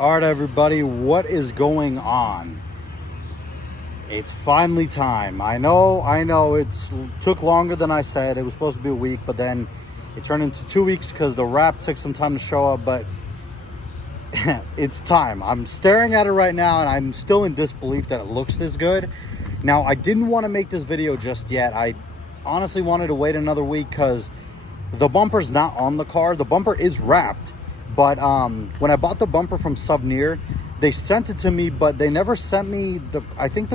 All right, everybody, what is going on? It's finally time. I know it took longer than I said. It was supposed to be a week, but then it turned into 2 weeks because the wrap took some time to show up, but it's time. I'm staring at it right now and I'm still in disbelief that it looks this good. Now, I didn't want to make this video just yet. I honestly wanted to wait another week because the bumper's not on the car. The bumper is wrapped. But when I bought the bumper from Souvenir, they sent it to me, but they never sent me the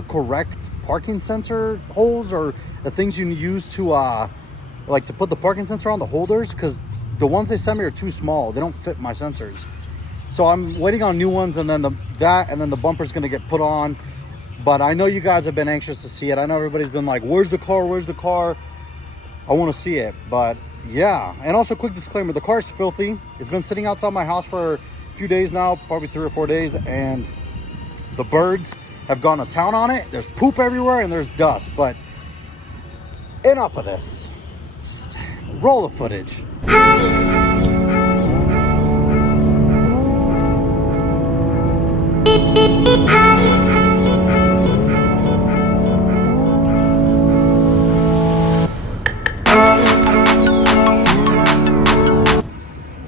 correct parking sensor holes or the things you use to like to put the parking sensor on, the holders, because the ones they sent me are too small. They don't fit my sensors. So I'm waiting on new ones, and then the bumper's gonna get put on. But I know you guys have been anxious to see it. I know everybody's been like, "Where's the car? Where's the car?" I want to see it, but yeah. And also, quick disclaimer: the car is filthy. It's been sitting outside my house for a few days now, probably 3 or 4 days, and the birds have gone to town on it. There's poop everywhere and there's dust. But enough of this. Just roll the footage.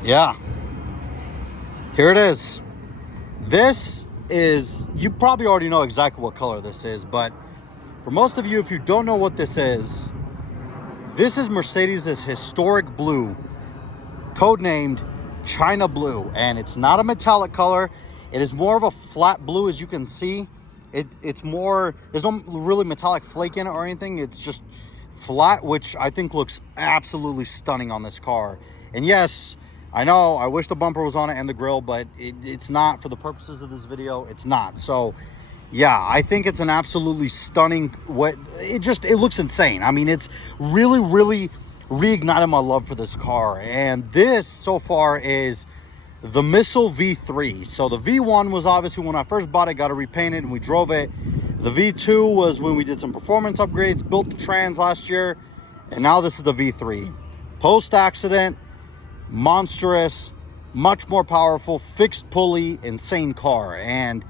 Yeah, here it is. This is, you probably already know exactly what color this is, but for most of you, if you don't know what this is Mercedes' historic blue, codenamed China Blue, and it's not a metallic color. It is more of a flat blue, as you can see. It's more, there's no really metallic flake in it or anything. It's just flat, which I think looks absolutely stunning on this car. And yes, I know I wish the bumper was on it and the grille, but it's not. For the purposes of this video, it's not. So yeah, I think it's an absolutely stunning, it looks insane. I mean, it's really reignited my love for this car. And this so far is the Missile V3. So the V1 was obviously when I first bought it, got it repainted and we drove it. The V2 was when we did some performance upgrades, built the trans last year, and now this is the V3. Post-accident, monstrous, much more powerful, fixed pulley, insane car. And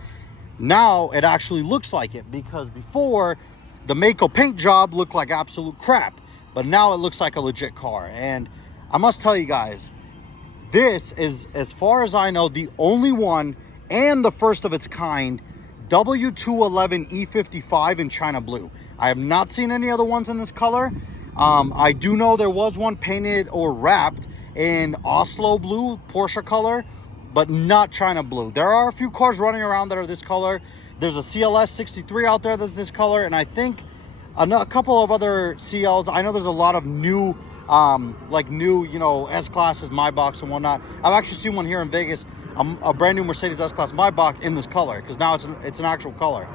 now it actually looks like it, because before the Mako paint job looked like absolute crap, but now it looks like a legit car. And I must tell you guys, this is, as far as I know, the only one and the first of its kind W211 E55 in China Blue. I have not seen any other ones in this color. I do know there was one painted or wrapped in Oslo Blue, Porsche color, but not China Blue. There are a few cars running around that are this color. There's a CLS 63 out there that's this color, and I think a couple of other CLs. I know there's a lot of new, S-Classes, Maybachs and whatnot. I've actually seen one here in Vegas, a brand new Mercedes S-Class Maybach in this color, because now it's an actual color.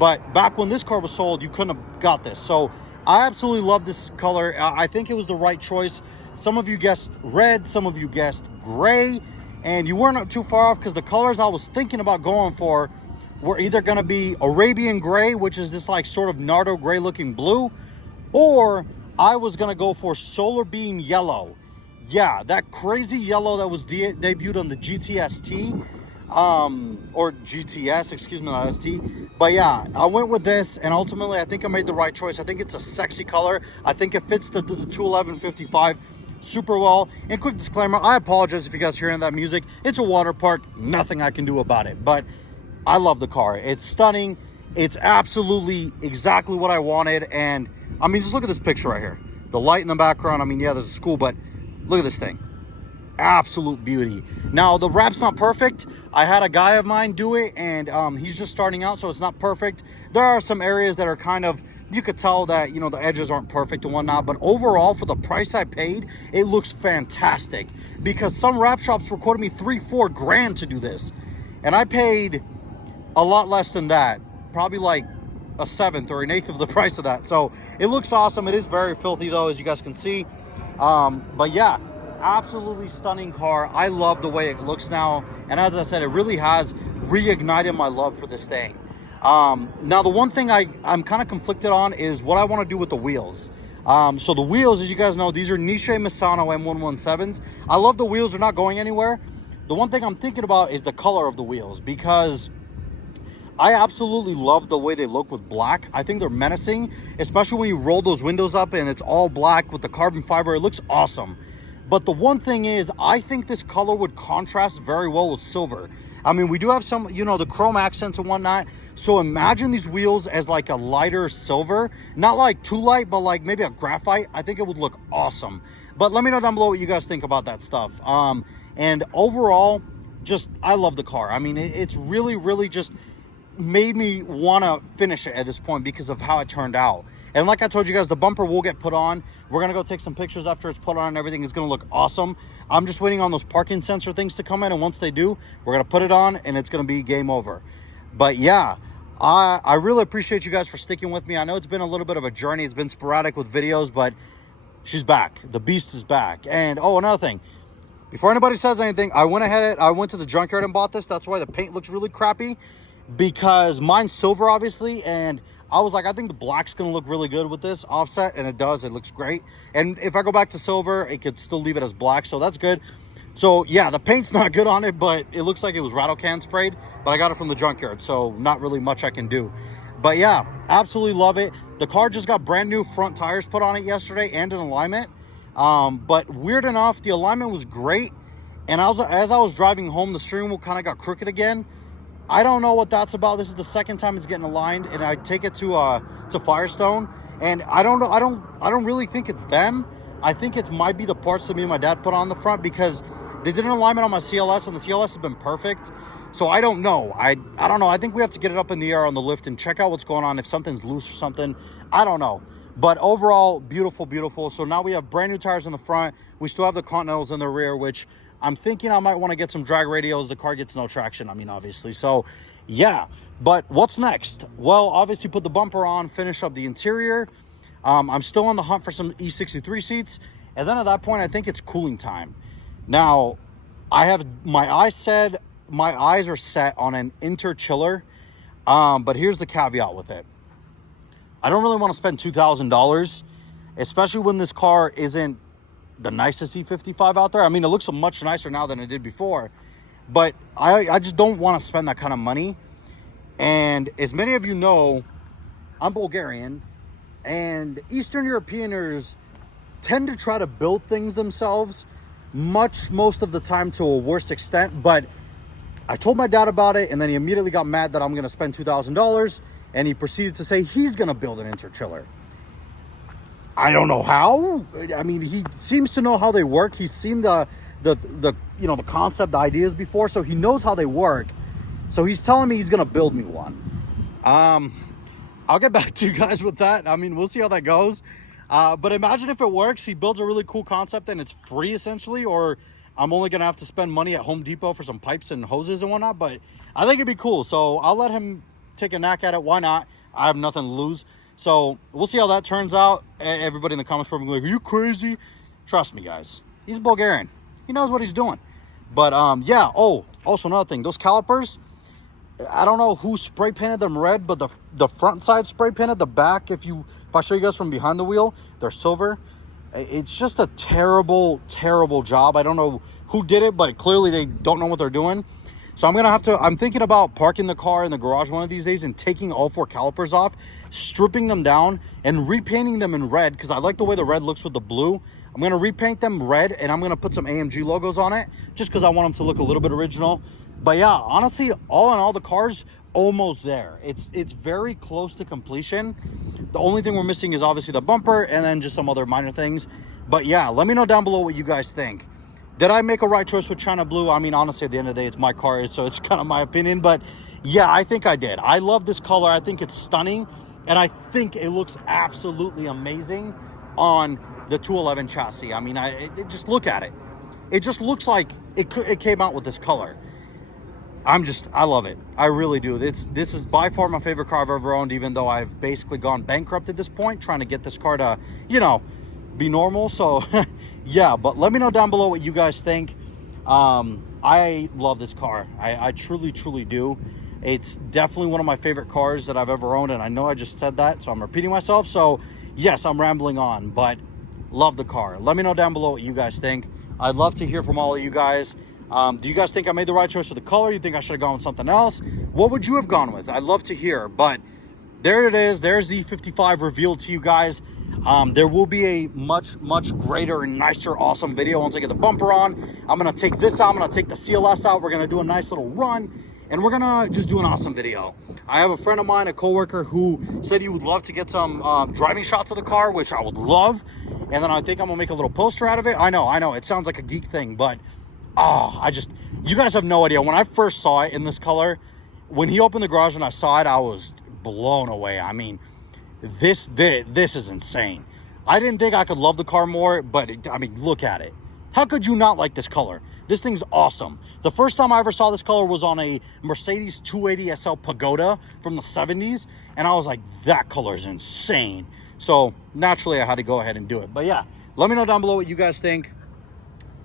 But back when this car was sold, you couldn't have got this. So I absolutely love this color. I think it was the right choice. Some of you guessed red, some of you guessed gray, and you weren't too far off, because the colors I was thinking about going for were either going to be Arabian gray, which is this like sort of Nardo gray looking blue, or I was going to go for solar beam yellow. Yeah, that crazy yellow that was debuted on the GTST, or GTS, excuse me, not ST. But yeah, I went with this, and ultimately I think I made the right choice. I think it's a sexy color. I think it fits the 211-55 super well. And quick disclaimer, I apologize if you guys are hearing that music. It's a water park, nothing I can do about it, but I love the car. It's stunning. It's absolutely exactly what I wanted. And I mean, just look at this picture right here. The light in the background, I mean, yeah, there's a school, but look at this thing. Absolute beauty. Now, the wrap's not perfect. I had a guy of mine do it, and he's just starting out, so it's not perfect. There are some areas that are kind of, you could tell that, the edges aren't perfect and whatnot, but overall, for the price I paid, it looks fantastic, because some wrap shops were quoting me $3-4 grand to do this, and I paid a lot less than that, probably like a seventh or an eighth of the price of that. So it looks awesome. It is very filthy though, as you guys can see. But yeah, absolutely stunning car. I love the way it looks now, and as I said, it really has reignited my love for this thing. Now, the one thing I'm kind of conflicted on is what I want to do with the wheels. So the wheels, as you guys know, these are Niche Misano M117s. I love the wheels. They're not going anywhere. the one thing I'm thinking about is the color of the wheels, because I absolutely love the way they look with black. I think they're menacing, especially when you roll those windows up and it's all black with the carbon fiber. It looks awesome. But the one thing is, I think this color would contrast very well with silver. I mean, we do have some, you know, the chrome accents and whatnot. So imagine these wheels as like a lighter silver, not like too light, but like maybe a graphite. I think it would look awesome. But let me know down below what you guys think about that stuff. And overall, just, I love the car. I mean, it's really, really just made me want to finish it at this point because of how it turned out. And like I told you guys, the bumper will get put on. We're going to go take some pictures after it's put on and everything. It's going to look awesome. I'm just waiting on those parking sensor things to come in. And once they do, we're going to put it on and it's going to be game over. But yeah, I really appreciate you guys for sticking with me. I know it's been a little bit of a journey. It's been sporadic with videos, but she's back. The beast is back. And oh, another thing. Before anybody says anything, I went to the junkyard and bought this. That's why the paint looks really crappy, because mine's silver, obviously, and I was like, I think the black's gonna look really good with this offset, and it does. It looks great. And if I go back to silver, it could still leave it as black, so that's good. So yeah, the paint's not good on it, but it looks like it was rattle can sprayed, but I got it from the junkyard, so not really much I can do. But yeah, absolutely love it. The car just got brand new front tires put on it yesterday and an alignment. But weird enough, the alignment was great, and as I was driving home, the steering wheel kind of got crooked again. I don't know what that's about. This is the second time it's getting aligned, and I take it to Firestone, and I don't know. I don't really think it's them. I think it might be the parts that me and my dad put on the front, because they did an alignment on my CLS, and the CLS has been perfect. So I don't know. I don't know. I think we have to get it up in the air on the lift and check out what's going on, if something's loose or something. I don't know. But overall, beautiful, beautiful. So now we have brand new tires in the front. We still have the Continentals in the rear, which I'm thinking I might want to get some drag radios. The car gets no traction, I mean, obviously. So, yeah. But what's next? Well, obviously put the bumper on, finish up the interior. I'm still on the hunt for some E63 seats. And then at that point, I think it's cooling time. Now, I have my eyes are set on an interchiller. But here's the caveat with it. I don't really want to spend $2,000, especially when this car isn't the nicest E55 out there. I mean, it looks much nicer now than it did before, but I just don't want to spend that kind of money. And as many of you know, I'm Bulgarian, and Eastern Europeans tend to try to build things themselves most of the time to a worse extent. But I told my dad about it, and then he immediately got mad that I'm going to spend $2,000, and he proceeded to say he's going to build an interchiller. I don't know how. I mean, he seems to know how they work. He's seen the you know, the concept, the ideas before, so he knows how they work. So he's telling me he's gonna build me one. I'll get back to you guys with that. I mean, we'll see how that goes. But imagine if it works, he builds a really cool concept and it's free essentially, or I'm only gonna have to spend money at Home Depot for some pipes and hoses and whatnot. But I think it'd be cool. So I'll let him take a knack at it. Why not? I have nothing to lose. So we'll see how that turns out. Everybody in the comments probably like, are you crazy? Trust me, guys. He's Bulgarian. He knows what he's doing. But yeah. Oh, also another thing. Those calipers, I don't know who spray painted them red, but the front side spray painted. The back, if I show you guys from behind the wheel, they're silver. It's just a terrible, terrible job. I don't know who did it, but clearly they don't know what they're doing. So I'm thinking about parking the car in the garage one of these days and taking all 4 calipers off, stripping them down, and repainting them in red, because I like the way the red looks with the blue. I'm going to repaint them red, and I'm going to put some AMG logos on it, just because I want them to look a little bit original. But yeah, honestly, all in all, the car's almost there. It's very close to completion. The only thing we're missing is obviously the bumper, and then just some other minor things. But yeah, let me know down below what you guys think. Did I make a right choice with China Blue? I mean, honestly, at the end of the day, it's my car, so it's kind of my opinion. But yeah, I think I did. I love this color. I think it's stunning. And I think it looks absolutely amazing on the 211 chassis. I mean, just look at it. It just looks like it came out with this color. I love it. I really do. This is by far my favorite car I've ever owned, even though I've basically gone bankrupt at this point, trying to get this car to, you know, be normal. So yeah, but let me know down below what you guys think. I love this car. I truly do. It's definitely one of my favorite cars that I've ever owned, and I know I just said that, so I'm repeating myself. So yes, I'm rambling on, but love the car. Let me know down below what you guys think. I'd love to hear from all of you guys. Do you guys think I made the right choice for the color? You think I should have gone with something else? What would you have gone with? I'd love to hear. But there it is. There's the E55 revealed to you guys. There will be a much greater and nicer, awesome video once I get the bumper on. I'm going to take this out. I'm going to take the CLS out. We're going to do a nice little run, and we're going to just do an awesome video. I have a friend of mine, a coworker, who said he would love to get some driving shots of the car, which I would love. And then I think I'm going to make a little poster out of it. I know. It sounds like a geek thing, but you guys have no idea. When I first saw it in this color, when he opened the garage and I saw it, I was blown away. I mean, this is insane. I didn't think I could love the car more, but I mean, look at it. How could you not like this color? This thing's awesome. The first time I ever saw this color was on a Mercedes 280 SL Pagoda from the 70s, and I was like, that color is insane. So naturally, I had to go ahead and do it. But yeah, let me know down below what you guys think.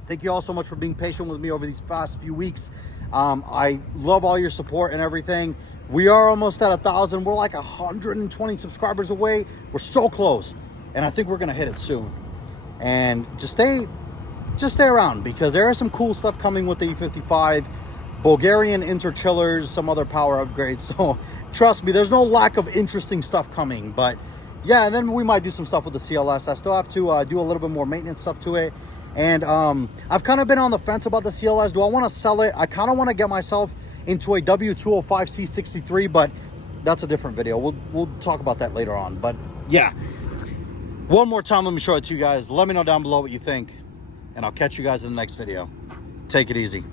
Thank you all so much for being patient with me over these past few weeks. I love all your support and everything. We are almost at 1,000. We're like 120 subscribers away. We're so close, and I think we're gonna hit it soon. And just stay around, because there is some cool stuff coming with the E55, Bulgarian interchillers, some other power upgrades. So trust me, there's no lack of interesting stuff coming. But yeah, and then we might do some stuff with the CLS. I still have to do a little bit more maintenance stuff to it. And I've kind of been on the fence about the CLS. Do I want to sell it? I kind of want to get myself into a W205 C63, but that's a different video. We'll talk about that later on. But yeah, one more time, let me show it to you guys. Let me know down below what you think, and I'll catch you guys in the next video. Take it easy.